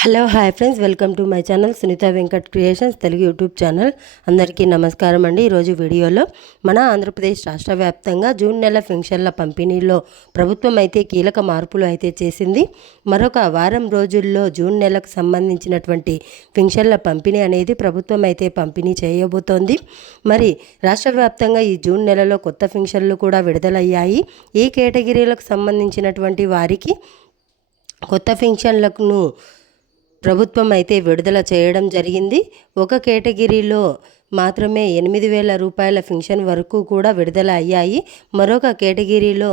Hello hi friends, welcome to my channel Sunitha Venkat creations Telugu YouTube channel. అందరికీ నమస్కారం అండి. ఈరోజు వీడియోలో మన ఆంధ్రప్రదేశ్ రాష్ట్ర వ్యాప్తంగా జూన్ నెల పెన్షన్ల పంపిణీలో ప్రభుత్వం అయితే కీలక మార్పులు అయితే చేసింది. మరొక వారం రోజుల్లో జూన్ నెలకు సంబంధించినటువంటి పెన్షన్ల పంపిణీ అనేది ప్రభుత్వం అయితే పంపిణీ చేయబోతోంది. మరి రాష్ట్ర వ్యాప్తంగా ఈ జూన్ నెలలో కొత్త పెన్షన్లు కూడా విడుదలయ్యాయి. ఈ కేటగిరీలకు సంబంధించినటువంటి వారికి కొత్త పెన్షన్లను ప్రభుత్వం అయితే విడుదల చేయడం జరిగింది. ఒక కేటగిరీలో మాత్రమే 8,000 రూపాయల పెన్షన్ వరకు కూడా విడుదల అయ్యాయి. మరొక కేటగిరీలో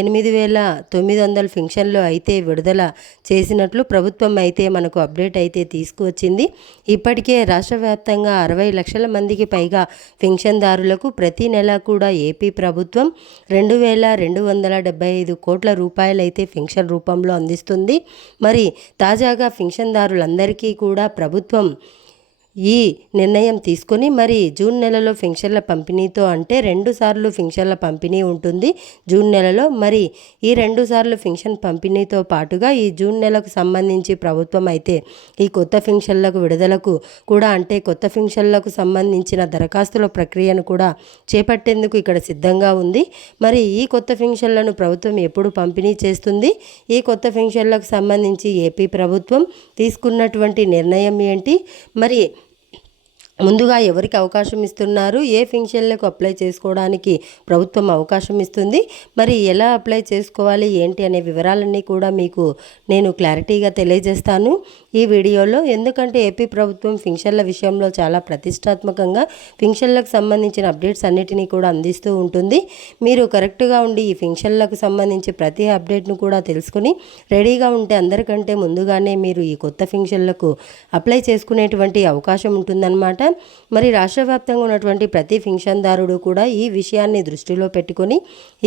8,900 పెన్షన్లు అయితే విడుదల చేసినట్లు ప్రభుత్వం అయితే మనకు అప్డేట్ అయితే తీసుకువచ్చింది. ఇప్పటికే రాష్ట్ర వ్యాప్తంగా 60 లక్షల మందికి పైగా పెన్షన్దారులకు ప్రతి నెల కూడా ఏపీ ప్రభుత్వం 2,275 కోట్ల రూపాయలు అయితే పెన్షన్ రూపంలో అందిస్తుంది. మరి తాజాగా పెన్షన్దారులందరికీ కూడా ప్రభుత్వం ఈ నిర్ణయం తీసుకొని మరి జూన్ నెలలో పెన్షన్ల పంపిణీతో అంటే 2 సార్లు పెన్షన్ల పంపిణీ ఉంటుంది జూన్ నెలలో. మరి ఈ 2 సార్లు పెన్షన్ పంపిణీతో పాటుగా ఈ జూన్ నెలకు సంబంధించి ప్రభుత్వం అయితే ఈ కొత్త పెన్షన్లకు విడుదలకు కూడా అంటే కొత్త పెన్షన్లకు సంబంధించిన దరఖాస్తుల ప్రక్రియను కూడా చేపట్టేందుకు ఇక్కడ సిద్ధంగా ఉంది. మరి ఈ కొత్త పెన్షన్లను ప్రభుత్వం ఎప్పుడు పంపిణీ చేస్తుంది, ఈ కొత్త పెన్షన్లకు సంబంధించి ఏపీ ప్రభుత్వం తీసుకున్నటువంటి నిర్ణయం ఏంటి, మరి ముందుగా ఎవరికి అవకాశం ఇస్తున్నారు, ఏ పెన్షన్లకు అప్లై చేసుకోవడానికి ప్రభుత్వం అవకాశం ఇస్తుంది, మరి ఎలా అప్లై చేసుకోవాలి ఏంటి అనే వివరాలన్నీ కూడా మీకు నేను క్లారిటీగా తెలియజేస్తాను ఈ వీడియోలో. ఎందుకంటే ఏపీ ప్రభుత్వం పెన్షన్ల విషయంలో చాలా ప్రతిష్టాత్మకంగా పెన్షన్లకు సంబంధించిన అప్డేట్స్ అన్నిటినీ కూడా అందిస్తూ ఉంటుంది. మీరు కరెక్ట్గా ఉండి ఈ పెన్షన్లకు సంబంధించి ప్రతి అప్డేట్ను కూడా తెలుసుకుని రెడీగా ఉంటే అందరికంటే ముందుగానే మీరు ఈ కొత్త పెన్షన్లకు అప్లై చేసుకునేటువంటి అవకాశం ఉంటుందన్నమాట. మరి రాష్ట్ర వ్యాప్తంగా ఉన్నటువంటి ప్రతి పెన్షన్దారుడు కూడా ఈ విషయాన్ని దృష్టిలో పెట్టుకొని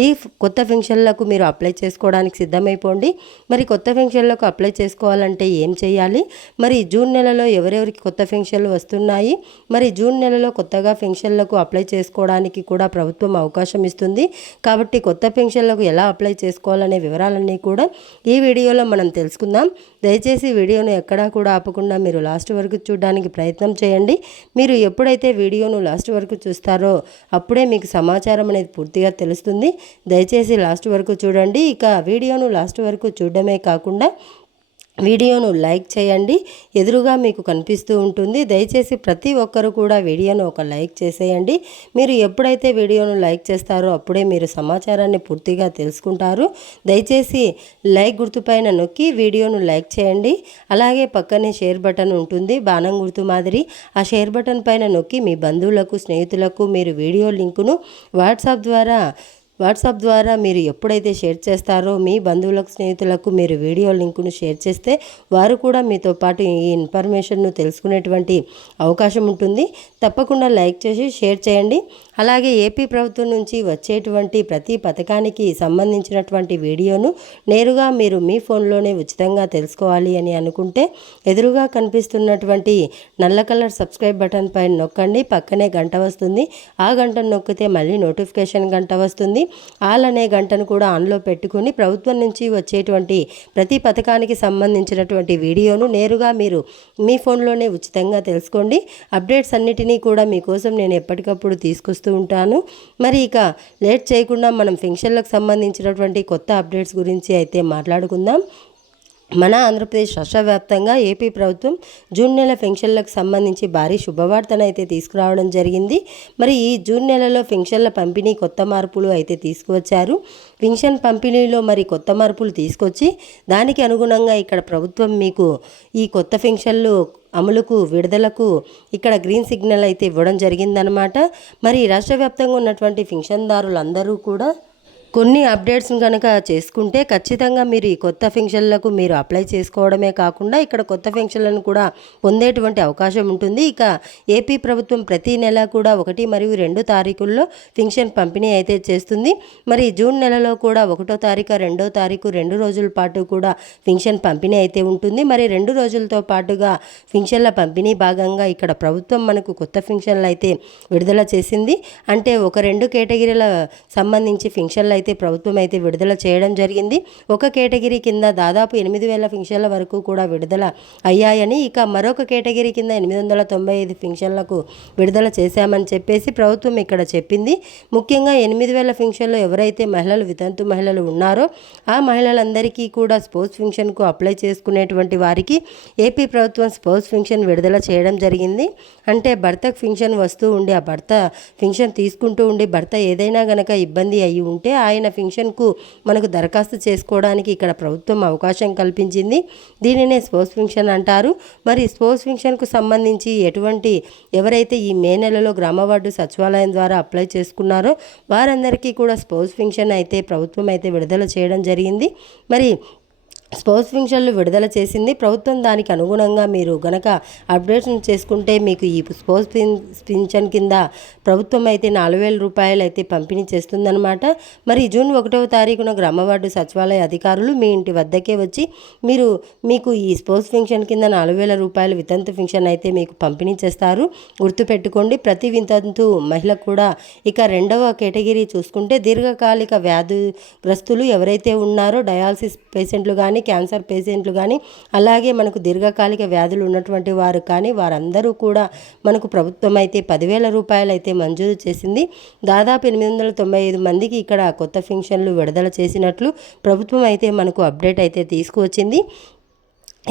ఈ కొత్త పెన్షన్లకు మీరు అప్లై చేసుకోవడానికి సిద్ధమైపోండి. మరి కొత్త పెన్షన్లకు అప్లై చేసుకోవాలంటే ఏం చేయాలి, మరి జూన్ నెలలో ఎవరెవరికి కొత్త పెన్షన్లు వస్తున్నాయి, మరి జూన్ నెలలో కొత్తగా పెన్షన్లకు అప్లై చేసుకోవడానికి కూడా ప్రభుత్వం అవకాశం ఇస్తుంది. కాబట్టి కొత్త పెన్షన్లకు ఎలా అప్లై చేసుకోవాలనే వివరాలన్నీ కూడా ఈ వీడియోలో మనం తెలుసుకుందాం. దయచేసి వీడియోను ఎక్కడా కూడా ఆపకుండా మీరు లాస్ట్ వరకు చూడడానికి ప్రయత్నం చేయండి. మీరు ఎప్పుడైతే వీడియోను లాస్ట్ వరకు చూస్తారో అప్పుడే మీకు సమాచారం అనేది పూర్తిగా తెలుస్తుంది. దయచేసి లాస్ట్ వరకు చూడండి. ఇక వీడియోను లాస్ట్ వరకు చూడడమే కాకుండా వీడియోను లైక్ చేయండి. ఎదురుగా మీకు కనిపిస్తూ ఉంటుంది. దయచేసి ప్రతి ఒక్కరు కూడా వీడియోను ఒక లైక్ చేసేయండి. మీరు ఎప్పుడైతే వీడియోను లైక్ చేస్తారో అప్పుడే మీరు సమాచారాన్ని పూర్తిగా తెలుసుకుంటారు. దయచేసి లైక్ గుర్తుపైన నొక్కి వీడియోను లైక్ చేయండి. అలాగే పక్కనే షేర్ బటన్ ఉంటుంది, బాణం గుర్తు మాదిరి. ఆ షేర్ బటన్ పైన నొక్కి మీ బంధువులకు, స్నేహితులకు మీరు వీడియో లింకును వాట్సాప్ ద్వారా మీరు ఎప్పుడైతే షేర్ చేస్తారో మీ బంధువులకు, స్నేహితులకు మీరు వీడియో లింకును షేర్ చేస్తే వారు కూడా మీతో పాటు ఈ ఇన్ఫర్మేషన్ను తెలుసుకునేటువంటి అవకాశం ఉంటుంది. తప్పకుండా లైక్ చేసి షేర్ చేయండి. అలాగే ఏపీ ప్రభుత్వం నుంచి వచ్చేటువంటి ప్రతి పథకానికి సంబంధించినటువంటి వీడియోను నేరుగా మీరు మీ ఫోన్లోనే ఉచితంగా తెలుసుకోవాలి అని అనుకుంటే ఎదురుగా కనిపిస్తున్నటువంటి నల్ల కలర్ సబ్స్క్రైబ్ బటన్ పైన నొక్కండి. పక్కనే గంట వస్తుంది. ఆ గంటను నొక్కితే మళ్ళీ నోటిఫికేషన్ గంట వస్తుంది. ఆల్ అనే గంటను కూడా ఆన్లో పెట్టుకుని ప్రభుత్వం నుంచి వచ్చేటువంటి ప్రతి పథకానికి సంబంధించినటువంటి వీడియోను నేరుగా మీరు మీ ఫోన్లోనే ఉచితంగా తెలుసుకోండి. అప్డేట్స్ అన్నిటినీ కూడా మీకోసం నేను ఎప్పటికప్పుడు తీసుకొస్తూ ఉంటాను. మరి ఇక లేట్ చేయకుండా మనం పెన్షన్లకు సంబంధించినటువంటి కొత్త అప్డేట్స్ గురించి అయితే మాట్లాడుకుందాం. మన ఆంధ్రప్రదేశ్ రాష్ట్ర వ్యాప్తంగా ఏపీ ప్రభుత్వం జూన్ నెల పెన్షన్లకు సంబంధించి భారీ శుభవార్తను అయితే తీసుకురావడం జరిగింది. మరి ఈ జూన్ నెలలో పెన్షన్ల పంపిణీ కొత్త మార్పులు అయితే తీసుకువచ్చారు. పెన్షన్ పంపిణీలో మరి కొత్త మార్పులు తీసుకొచ్చి దానికి అనుగుణంగా ఇక్కడ ప్రభుత్వం మీకు ఈ కొత్త పెన్షన్లు అమలుకు, విడుదలకు ఇక్కడ గ్రీన్ సిగ్నల్ అయితే ఇవ్వడం జరిగిందనమాట. మరి రాష్ట్ర వ్యాప్తంగా ఉన్నటువంటి పెన్షన్దారులందరూ కూడా కొన్ని అప్డేట్స్ని కనుక చేసుకుంటే ఖచ్చితంగా మీరు ఈ కొత్త పెన్షన్లకు మీరు అప్లై చేసుకోవడమే కాకుండా ఇక్కడ కొత్త పెన్షన్లను కూడా పొందేటువంటి అవకాశం ఉంటుంది. ఇక ఏపీ ప్రభుత్వం ప్రతి నెల కూడా 1 మరియు 2 తారీఖుల్లో పెన్షన్ పంపిణీ అయితే చేస్తుంది. మరి జూన్ నెలలో కూడా 1వ తారీఖు, 2వ తారీఖు 2 రోజుల పాటు కూడా పెన్షన్ పంపిణీ అయితే ఉంటుంది. మరి 2 రోజులతో పాటుగా పెన్షన్ల పంపిణీ భాగంగా ఇక్కడ ప్రభుత్వం మనకు కొత్త పెన్షన్లు అయితే విడుదల చేసింది. అంటే ఒక 2 కేటగిరీల సంబంధించి పెన్షన్లు అయితే ప్రభుత్వం అయితే విడుదల చేయడం జరిగింది. ఒక కేటగిరీ కింద దాదాపు 8,000 పింఛన్ల వరకు కూడా విడుదల అయ్యాయని, ఇక మరొక కేటగిరీ కింద 895 పింఛన్లకు విడుదల చేశామని చెప్పేసి ప్రభుత్వం ఇక్కడ చెప్పింది. ముఖ్యంగా 8,000 పింఛన్లు ఎవరైతే మహిళలు, వితంతు మహిళలు ఉన్నారో ఆ మహిళలందరికీ కూడా స్పోర్ట్స్ పింఛన్కు అప్లై చేసుకునేటువంటి వారికి ఏపీ ప్రభుత్వం స్పోర్ట్స్ పింఛన్ విడుదల చేయడం జరిగింది. అంటే భర్తకు పింఛన్ వస్తూ ఉండి ఆ భర్త పింఛన్ తీసుకుంటూ ఉండి భర్త ఏదైనా గనక ఇబ్బంది అయ్యి ఉంటే ఆయన పింఛన్కు మనకు దరఖాస్తు చేసుకోవడానికి ఇక్కడ ప్రభుత్వం అవకాశం కల్పించింది. దీనినే స్పోర్ట్స్ పింఛన్ అంటారు. మరి స్పోర్ట్స్ పింఛన్కు సంబంధించి ఎవరైతే ఈ మే నెలలో గ్రామ వార్డు సచివాలయం ద్వారా అప్లై చేసుకున్నారో వారందరికీ కూడా స్పోర్ట్స్ పింఛన్ అయితే ప్రభుత్వం అయితే విడుదల చేయడం జరిగింది. మరి స్పోర్ట్స్ పింఛన్లు విడుదల చేసింది ప్రభుత్వం. దానికి అనుగుణంగా మీరు గనక అప్డేషన్ చేసుకుంటే మీకు ఈ స్పోర్ట్స్ పింఛన్ కింద ప్రభుత్వం అయితే 4,000 రూపాయలు అయితే పంపిణీ చేస్తుందన్నమాట. మరి జూన్ 1వ తారీఖున గ్రామ వార్డు సచివాలయ అధికారులు మీ ఇంటి వద్దకే వచ్చి మీకు ఈ స్పోర్ట్స్ పింఛన్ కింద 4,000 రూపాయలు వితంతు పింఛన్ అయితే మీకు పంపిణీ చేస్తారు. గుర్తుపెట్టుకోండి, ప్రతి వితంతు మహిళకు కూడా. ఇక 2వ కేటగిరీ చూసుకుంటే దీర్ఘకాలిక వ్యాధిగ్రస్తులు ఎవరైతే ఉన్నారో డయాలసిస్ పేషెంట్లు కానీ, క్యాన్సర్ పేషెంట్లు కానీ, అలాగే మనకు దీర్ఘకాలిక వ్యాధులు ఉన్నటువంటి వారు కానీ వారందరూ కూడా మనకు ప్రభుత్వం అయితే 10,000 రూపాయలు అయితే మంజూరు చేసింది. దాదాపు 895 మందికి ఇక్కడ కొత్త పింఛన్లు విడుదల చేసినట్లు ప్రభుత్వం అయితే మనకు అప్డేట్ అయితే తీసుకువచ్చింది.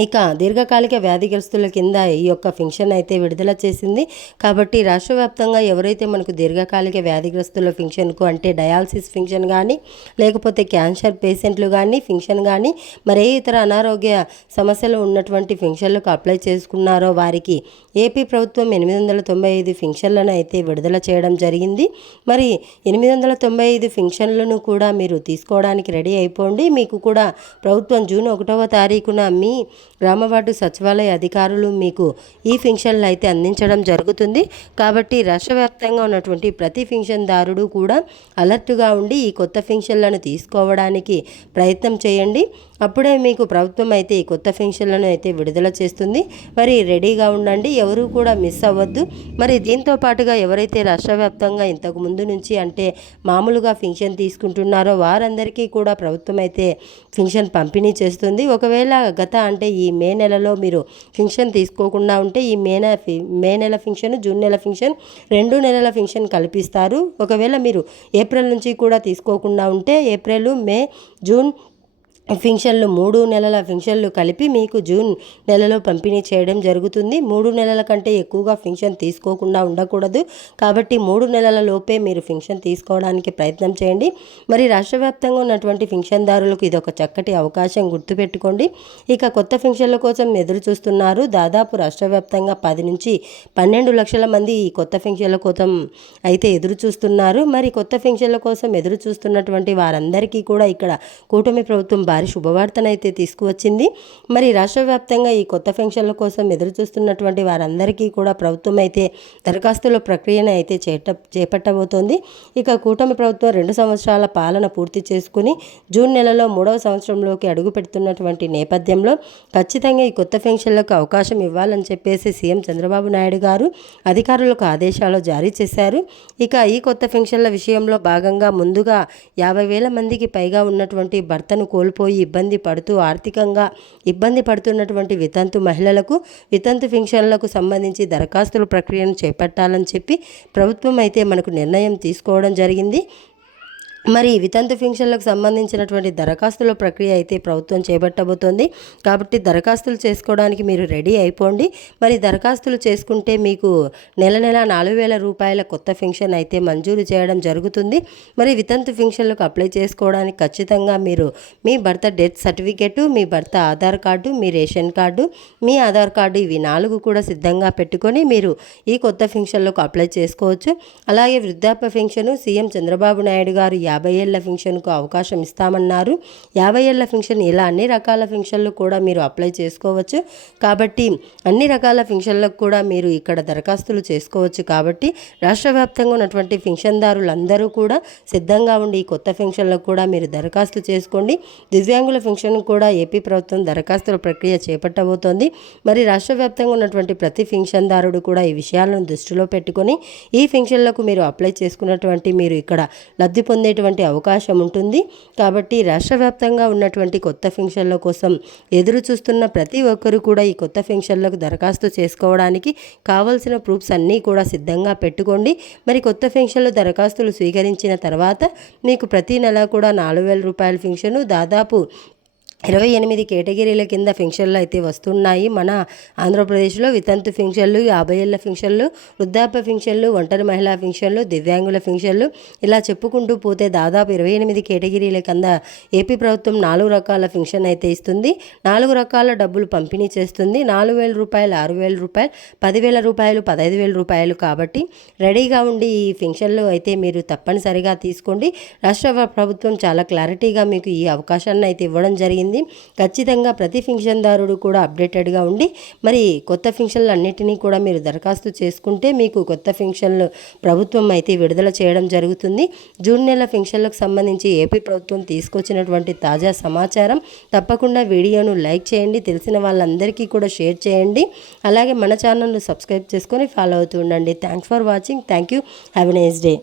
ఇక దీర్ఘకాలిక వ్యాధిగ్రస్తుల కింద ఈ యొక్క పింఛన్ అయితే విడుదల చేసింది. కాబట్టి రాష్ట్ర వ్యాప్తంగా ఎవరైతే మనకు దీర్ఘకాలిక వ్యాధిగ్రస్తుల పింఛన్కు అంటే డయాలసిస్ పింఛన్ కానీ, లేకపోతే క్యాన్సర్ పేషెంట్లు కానీ పింఛన్ కానీ, మరే ఇతర అనారోగ్య సమస్యలు ఉన్నటువంటి పింఛన్లకు అప్లై చేసుకున్నారో వారికి ఏపీ ప్రభుత్వం 895 పింఛన్లను అయితే విడుదల చేయడం జరిగింది. మరి 895 పింఛన్లను కూడా మీరు తీసుకోవడానికి రెడీ అయిపోండి. మీకు కూడా ప్రభుత్వం జూన్ 1వ తారీఖున మీ గ్రామ వార్డు సచివాలయ అధికారులు మీకు ఈ పింఛన్లు అయితే అందించడం జరుగుతుంది. కాబట్టి రాష్ట్ర వ్యాప్తంగా ఉన్నటువంటి ప్రతి పింఛన్దారుడు కూడా అలర్ట్గా ఉండి ఈ కొత్త పింఛన్లను తీసుకోవడానికి ప్రయత్నం చేయండి. అప్పుడే మీకు ప్రభుత్వం అయితే ఈ కొత్త పింఛన్లను అయితే విడుదల చేస్తుంది. మరి రెడీగా ఉండండి, ఎవరు కూడా మిస్ అవ్వద్దు. మరి దీంతో పాటుగా ఎవరైతే రాష్ట్ర వ్యాప్తంగా ఇంతకు ముందు నుంచి అంటే మామూలుగా పింఛన్ తీసుకుంటున్నారో వారందరికీ కూడా ప్రభుత్వం అయితే పింఛన్ పంపిణీ చేస్తుంది. ఒకవేళ అంటే ఈ మే నెలలో మీరు పింఛన్ తీసుకోకుండా ఉంటే ఈ మే నెల పింఛన్, జూన్ నెల పింఛన్ 2 నెలల పింఛన్ కల్పిస్తారు. ఒకవేళ మీరు ఏప్రిల్ నుంచి కూడా తీసుకోకుండా ఉంటే ఏప్రిల్, మే, జూన్ పింఛన్లు 3 నెలల పింఛన్లు కలిపి మీకు జూన్ నెలలో పంపిణీ చేయడం జరుగుతుంది. 3 నెలల కంటే ఎక్కువగా పింఛన్ తీసుకోకుండా ఉండకూడదు. కాబట్టి 3 నెలల లోపే మీరు పింఛన్ తీసుకోవడానికి ప్రయత్నం చేయండి. మరి రాష్ట్ర వ్యాప్తంగా ఉన్నటువంటి పింఛన్దారులకు ఇది ఒక చక్కటి అవకాశం, గుర్తుపెట్టుకోండి. ఇక కొత్త పింఛన్ల కోసం ఎదురు చూస్తున్నారు. దాదాపు రాష్ట్ర వ్యాప్తంగా 10 నుంచి 12 లక్షల మంది ఈ కొత్త పింఛన్ల కోసం అయితే ఎదురు చూస్తున్నారు. మరి కొత్త పింఛన్ల కోసం ఎదురు చూస్తున్నటువంటి వారందరికీ కూడా ఇక్కడ కూటమి ప్రభుత్వం భారీ శుభవార్తనైతే తీసుకువచ్చింది. మరి రాష్ట్ర వ్యాప్తంగా ఈ కొత్త పెన్షన్ల కోసం ఎదురు చూస్తున్నటువంటి వారందరికీ కూడా ప్రభుత్వం అయితే దరఖాస్తుల ప్రక్రియను అయితే చేపట్టబోతోంది. ఇక కూటమి ప్రభుత్వం 2 సంవత్సరాల పాలన పూర్తి చేసుకుని జూన్ నెలలో 3వ సంవత్సరంలోకి అడుగు పెడుతున్నటువంటి నేపథ్యంలో ఖచ్చితంగా ఈ కొత్త పెన్షన్లకు అవకాశం ఇవ్వాలని చెప్పేసి సీఎం చంద్రబాబు నాయుడు గారు అధికారులకు ఆదేశాలు జారీ చేశారు. ఇక ఈ కొత్త పెన్షన్ల విషయంలో భాగంగా ముందుగా 50,000 మందికి పైగా ఉన్నటువంటి భర్తను కోల్పోయి ఆర్థికంగా ఇబ్బంది పడుతున్నటువంటి వితంతు మహిళలకు వితంతు పెన్షన్లకు సంబంధించి దరఖాస్తుల ప్రక్రియను చేపట్టాలని చెప్పి ప్రభుత్వం అయితే మనకు నిర్ణయం తీసుకోవడం జరిగింది. మరి వితంతు పెన్షన్లకు సంబంధించినటువంటి దరఖాస్తుల ప్రక్రియ అయితే ప్రభుత్వం చేపట్టబోతోంది. కాబట్టి దరఖాస్తులు చేసుకోవడానికి మీరు రెడీ అయిపోండి. మరి దరఖాస్తులు చేసుకుంటే మీకు నెల 4,000 రూపాయల కొత్త పెన్షన్ అయితే మంజూరు చేయడం జరుగుతుంది. మరి వితంతు పెన్షన్లకు అప్లై చేసుకోవడానికి ఖచ్చితంగా మీరు మీ భర్త డెత్ సర్టిఫికేటు, మీ భర్త ఆధార్ కార్డు, మీ రేషన్ కార్డు, మీ ఆధార్ కార్డు ఇవి 4 కూడా సిద్ధంగా పెట్టుకొని మీరు ఈ కొత్త పెన్షన్లకు అప్లై చేసుకోవచ్చు. అలాగే వృద్ధాప్య పెన్షన్ సీఎం చంద్రబాబు నాయుడు గారు 50 ఏళ్ల పెన్షన్కు అవకాశం ఇస్తామన్నారు. 50 ఏళ్ల పెన్షన్ ఇలా అన్ని రకాల పెన్షన్లు కూడా మీరు అప్లై చేసుకోవచ్చు. కాబట్టి అన్ని రకాల పెన్షన్లకు కూడా మీరు ఇక్కడ దరఖాస్తులు చేసుకోవచ్చు. కాబట్టి రాష్ట్ర వ్యాప్తంగా ఉన్నటువంటి పెన్షన్దారులందరూ కూడా సిద్ధంగా ఉండి ఈ కొత్త పెన్షన్లకు కూడా మీరు దరఖాస్తు చేసుకోండి. దివ్యాంగుల పెన్షన్ కూడా ఏపీ ప్రభుత్వం దరఖాస్తుల ప్రక్రియ చేపట్టబోతోంది. మరి రాష్ట్ర వ్యాప్తంగా ఉన్నటువంటి ప్రతి పెన్షన్దారుడు కూడా ఈ విషయాలను దృష్టిలో పెట్టుకొని ఈ పెన్షన్లకు మీరు అప్లై చేసుకున్నటువంటి మీరు ఇక్కడ లబ్ధి పొందేటువంటి వచ్చేటువంటి అవకాశం ఉంటుంది. కాబట్టి రాష్ట్ర వ్యాప్తంగా ఉన్నటువంటి కొత్త పెన్షన్ల కోసం ఎదురు చూస్తున్న ప్రతి ఒక్కరూ కూడా ఈ కొత్త పెన్షన్లకు దరఖాస్తు చేసుకోవడానికి కావాల్సిన ప్రూఫ్స్ అన్నీ కూడా సిద్ధంగా పెట్టుకోండి. మరి కొత్త పెన్షన్లు దరఖాస్తులు స్వీకరించిన తర్వాత మీకు ప్రతి నెల కూడా 4,000 రూపాయల పెన్షన్ దాదాపు 28 కేటగిరీల కింద పెన్షన్లు అయితే వస్తున్నాయి. మన ఆంధ్రప్రదేశ్లో వితంతు పెన్షన్లు, 50 ఏళ్ల పెన్షన్లు, వృద్ధాప్య పెన్షన్లు, ఒంటరి మహిళా పెన్షన్లు, దివ్యాంగుల పెన్షన్లు ఇలా చెప్పుకుంటూ పోతే దాదాపు 28 కేటగిరీల కింద ఏపీ ప్రభుత్వం 4 రకాల పెన్షన్ అయితే ఇస్తుంది. 4 రకాల డబ్బులు పంపిణీ చేస్తుంది. 4,000 రూపాయలు, 6,000 రూపాయలు, 10,000 రూపాయలు, 15,000 రూపాయలు. కాబట్టి రెడీగా ఉండి ఈ పెన్షన్లు అయితే మీరు తప్పనిసరిగా తీసుకోండి. రాష్ట్ర ప్రభుత్వం చాలా క్లారిటీగా మీకు ఈ అవకాశాన్ని అయితే ఇవ్వడం జరిగింది. ఖచ్చితంగా ప్రతి పెన్షన్దారుడు కూడా అప్డేటెడ్గా ఉండి మరి కొత్త పెన్షన్లు అన్నిటినీ కూడా మీరు దరఖాస్తు చేసుకుంటే మీకు కొత్త పెన్షన్లు ప్రభుత్వం అయితే విడుదల చేయడం జరుగుతుంది. జూన్ నెల పెన్షన్లకు సంబంధించి ఏపీ ప్రభుత్వం తీసుకొచ్చినటువంటి తాజా సమాచారం. తప్పకుండా వీడియోను లైక్ చేయండి, తెలిసిన వాళ్ళందరికీ కూడా షేర్ చేయండి. అలాగే మన ఛానల్ను సబ్స్క్రైబ్ చేసుకొని ఫాలో అవుతూ ఉండండి. Thanks for watching. Thank you. Have a nice day.